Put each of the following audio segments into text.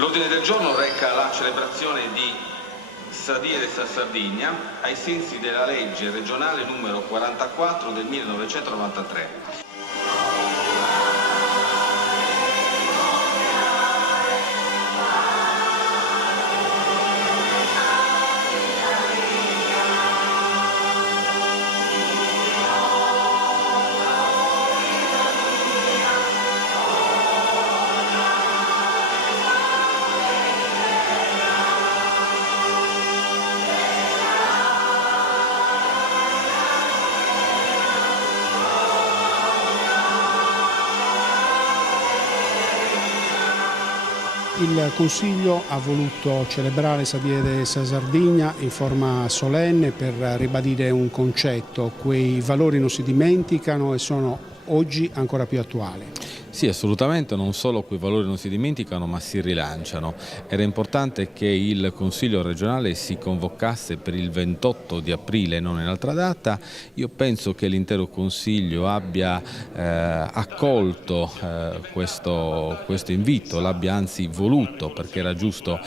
L'ordine del giorno reca la celebrazione di Sadie de Sardegna ai sensi della legge regionale numero 44 del 1993. Il Consiglio ha voluto celebrare Sadie de Sardegna in forma solenne per ribadire un concetto: quei valori non si dimenticano e sono oggi ancora più attuali. Sì, assolutamente, non solo quei valori non si dimenticano ma si rilanciano. Era importante che il Consiglio regionale si convocasse per il 28 di aprile, non in altra data. Io penso che l'intero Consiglio abbia accolto questo invito, l'abbia anzi voluto perché era giusto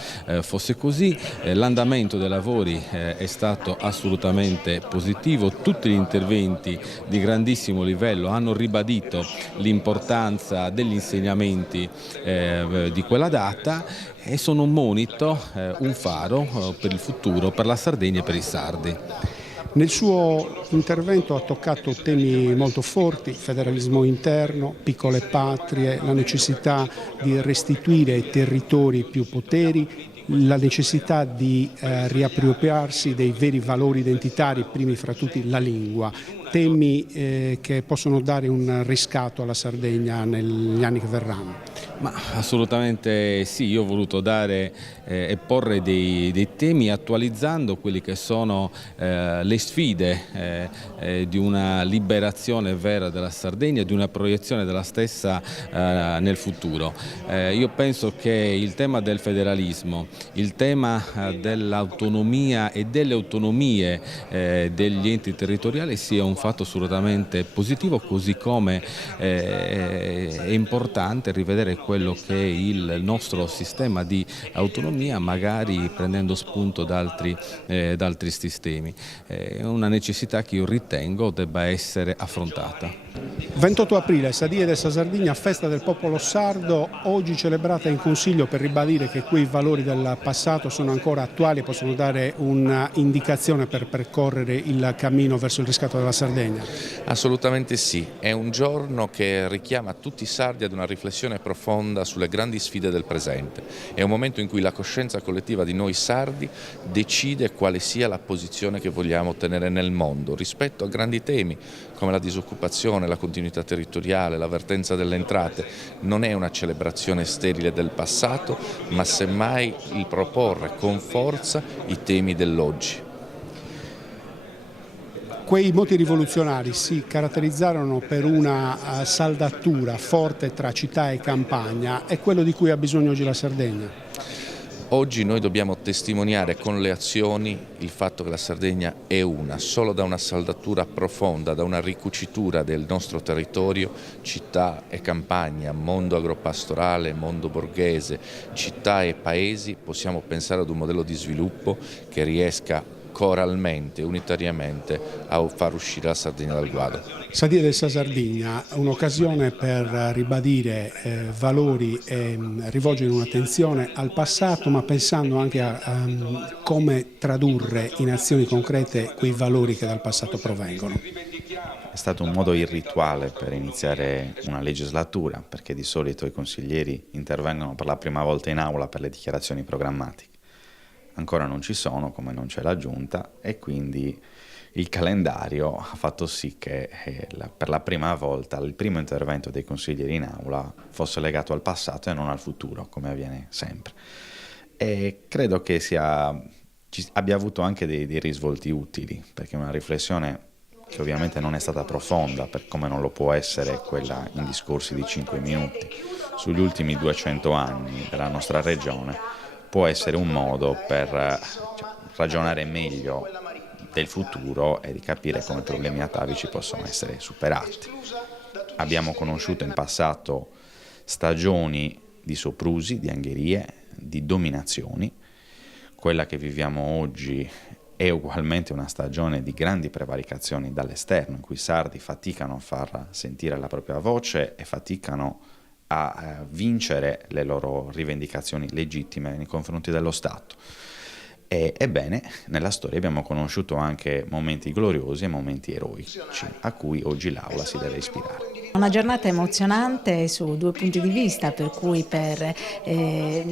fosse così. L'andamento dei lavori è stato assolutamente positivo, tutti gli interventi di grandissimo livello hanno ribadito l'importanza degli insegnamenti di quella data e sono un monito, un faro per il futuro, per la Sardegna e per i sardi. Nel suo intervento ha toccato temi molto forti: federalismo interno, piccole patrie, la necessità di restituire ai territori più poteri, la necessità di riappropriarsi dei veri valori identitari, primi fra tutti la lingua, temi che possono dare un riscatto alla Sardegna negli anni che verranno. Ma assolutamente sì, io ho voluto dare e porre dei temi attualizzando quelli che sono le sfide di una liberazione vera della Sardegna, di una proiezione della stessa nel futuro. Io penso che il tema del federalismo, il tema dell'autonomia e delle autonomie degli enti territoriali sia un fatto assolutamente positivo, così come è importante rivedere quello che è il nostro sistema di autonomia, magari prendendo spunto da altri sistemi. È una necessità che io ritengo debba essere affrontata. 28 aprile, Sadie de Sardegna, festa del popolo sardo, oggi celebrata in Consiglio per ribadire che quei valori del passato sono ancora attuali e possono dare un'indicazione per percorrere il cammino verso il riscatto della Sardegna. Assolutamente sì, è un giorno che richiama tutti i sardi ad una riflessione profonda sulle grandi sfide del presente. È un momento in cui la coscienza collettiva di noi sardi decide quale sia la posizione che vogliamo tenere nel mondo rispetto a grandi temi come la disoccupazione, la continuità territoriale, la vertenza delle entrate. Non è una celebrazione sterile del passato, ma semmai il proporre con forza i temi dell'oggi. Quei moti rivoluzionari si caratterizzarono per una saldatura forte tra città e campagna. È quello di cui ha bisogno oggi la Sardegna. Oggi noi dobbiamo testimoniare con le azioni il fatto che la Sardegna è una, solo da una saldatura profonda, da una ricucitura del nostro territorio, città e campagna, mondo agropastorale, mondo borghese, città e paesi, possiamo pensare ad un modello di sviluppo che riesca coralmente, unitariamente a far uscire la Sardegna dal guado. Sadie de Sardegna, un'occasione per ribadire valori e rivolgere un'attenzione al passato, ma pensando anche a come tradurre in azioni concrete quei valori che dal passato provengono. È stato un modo irrituale per iniziare una legislatura, perché di solito i consiglieri intervengono per la prima volta in aula per le dichiarazioni programmatiche. Ancora non ci sono, come non c'è la giunta, e quindi il calendario ha fatto sì che per la prima volta il primo intervento dei consiglieri in aula fosse legato al passato e non al futuro, come avviene sempre. E credo che abbia avuto anche dei risvolti utili, perché una riflessione che ovviamente non è stata profonda, per come non lo può essere quella in discorsi di 5 minuti, sugli ultimi 200 anni della nostra regione, può essere un modo per ragionare meglio del futuro e di capire come problemi atavici possono essere superati. Abbiamo conosciuto in passato stagioni di soprusi, di angherie, di dominazioni. Quella che viviamo oggi è ugualmente una stagione di grandi prevaricazioni dall'esterno, in cui i sardi faticano a far sentire la propria voce e faticano a vincere le loro rivendicazioni legittime nei confronti dello Stato. Ebbene, nella storia abbiamo conosciuto anche momenti gloriosi e momenti eroici, a cui oggi l'Aula si deve ispirare. Una giornata emozionante su due punti di vista, per cui per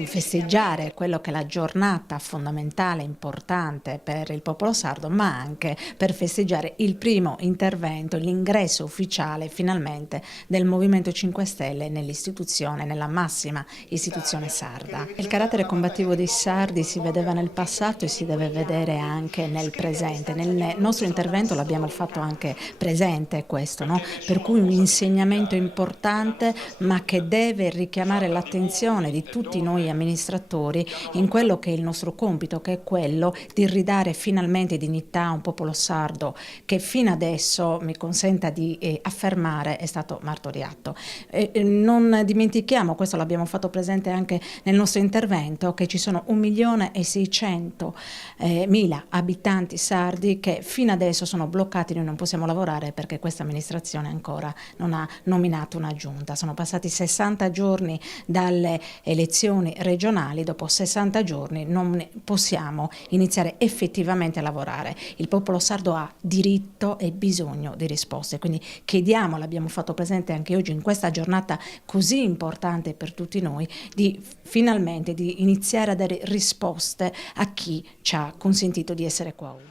festeggiare quello che è la giornata fondamentale, importante per il popolo sardo, ma anche per festeggiare il primo intervento, l'ingresso ufficiale finalmente del Movimento 5 Stelle nell'istituzione, nella massima istituzione sarda. Il carattere combattivo dei sardi si vedeva nel passato e si deve vedere anche nel presente. Nel nostro intervento l'abbiamo fatto anche presente questo, no? Per cui un insegnamento importante, ma che deve richiamare l'attenzione di tutti noi amministratori in quello che è il nostro compito, che è quello di ridare finalmente dignità a un popolo sardo che fino adesso, mi consenta di affermare, è stato martoriato. Non dimentichiamo, questo l'abbiamo fatto presente anche nel nostro intervento, che ci sono 1.600.000 abitanti sardi che fino adesso sono bloccati. Noi non possiamo lavorare perché questa amministrazione ancora non ha nominato una giunta. Sono passati 60 giorni dalle elezioni regionali, dopo 60 giorni non possiamo iniziare effettivamente a lavorare. Il popolo sardo ha diritto e bisogno di risposte, quindi chiediamo, l'abbiamo fatto presente anche oggi in questa giornata così importante per tutti noi, di finalmente di iniziare a dare risposte a chi ci ha consentito di essere qua oggi.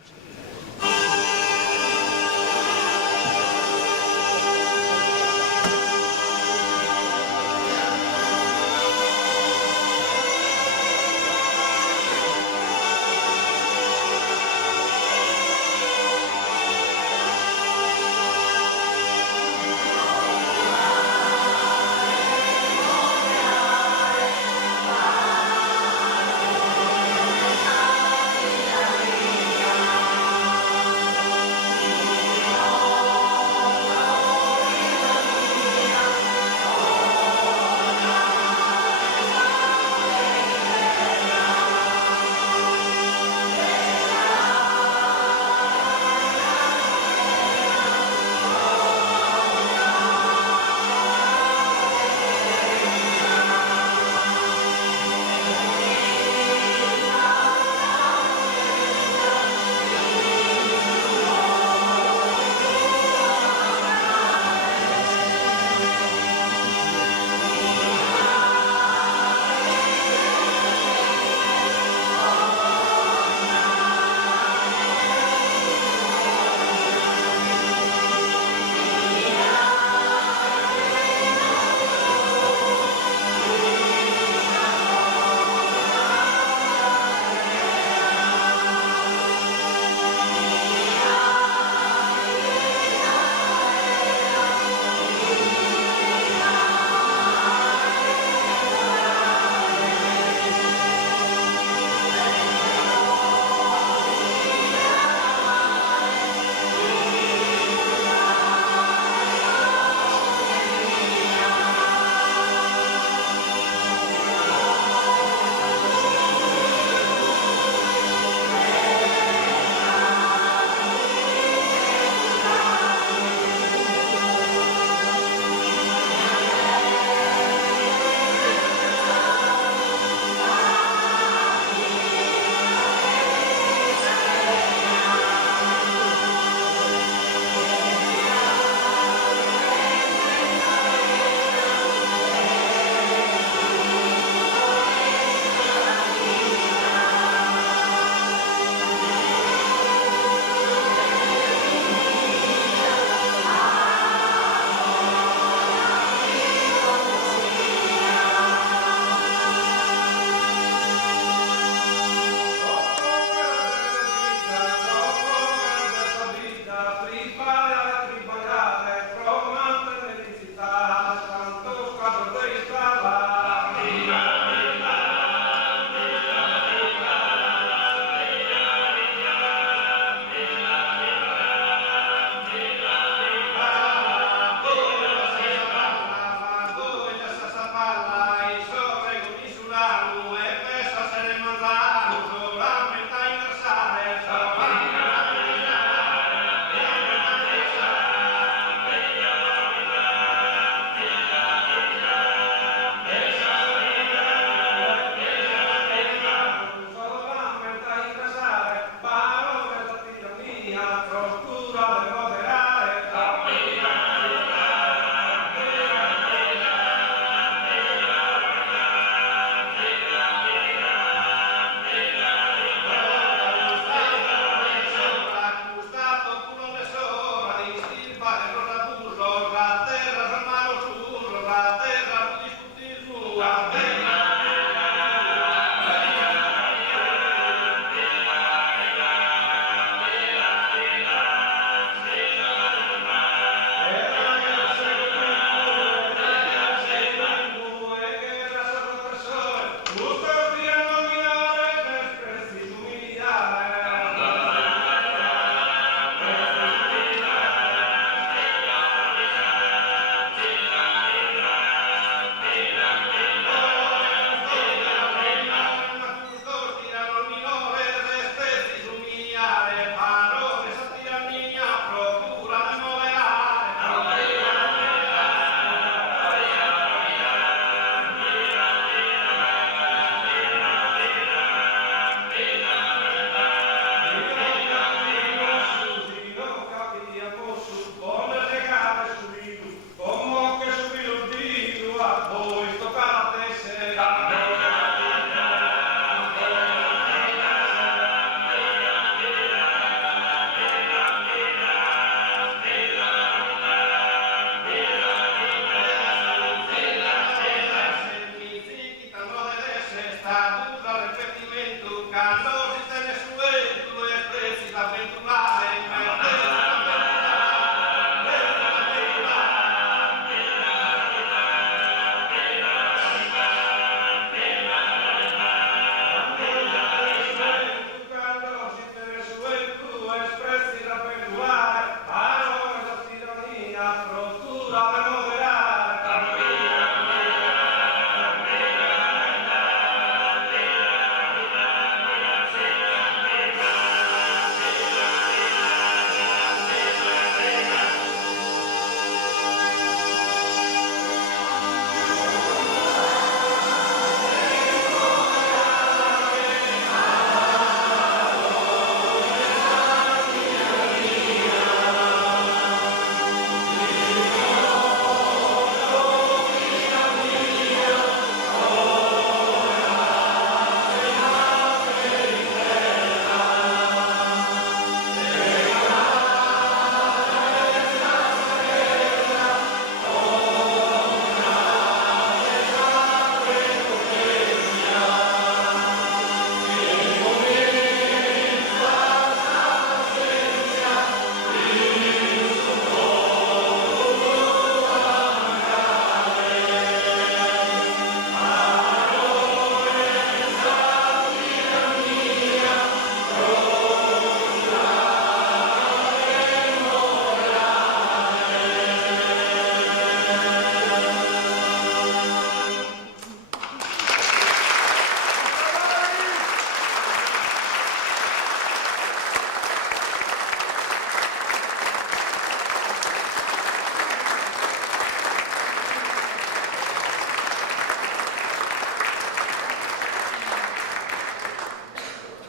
trovano